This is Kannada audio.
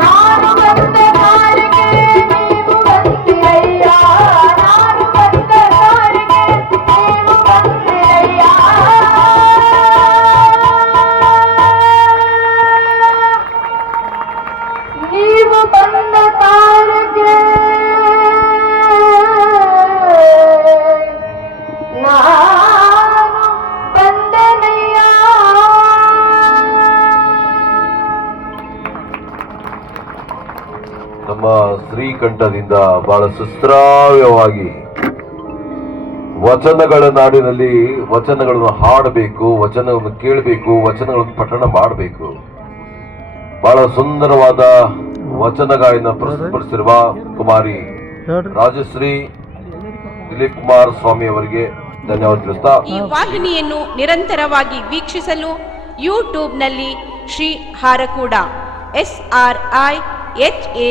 Darılır ಶ್ರೀಕಂಠದಿಂದ ಬಹಳ ಸುಸ್ರಾವ್ಯವಾಗಿ ವಚನಗಳ ನಾಡಿನಲ್ಲಿ ವಚನಗಳನ್ನು ಹಾಡಬೇಕು ವಚನವನ್ನು ಕೇಳಬೇಕು ವಚನಗಳನ್ನು ಪಠಣ ಮಾಡಬೇಕು. ಬಹಳ ಸುಂದರವಾದ ವಚನಗಾಯನ ಪ್ರಸ್ತುತಪಡಿಸಿರುವ ಕುಮಾರಿ ರಾಜಶ್ರೀ ದಿಲೀಪ್ ಕುಮಾರ್ ಸ್ವಾಮಿ ಅವರಿಗೆ ಧನ್ಯವಾದ ತಿಳಿಸ್ತಾ ಈ ವಾಹಿನಿಯನ್ನು ನಿರಂತರವಾಗಿ ವೀಕ್ಷಿಸಲು ಯೂಟ್ಯೂಬ್ನಲ್ಲಿ Shri Harakuda S R I H A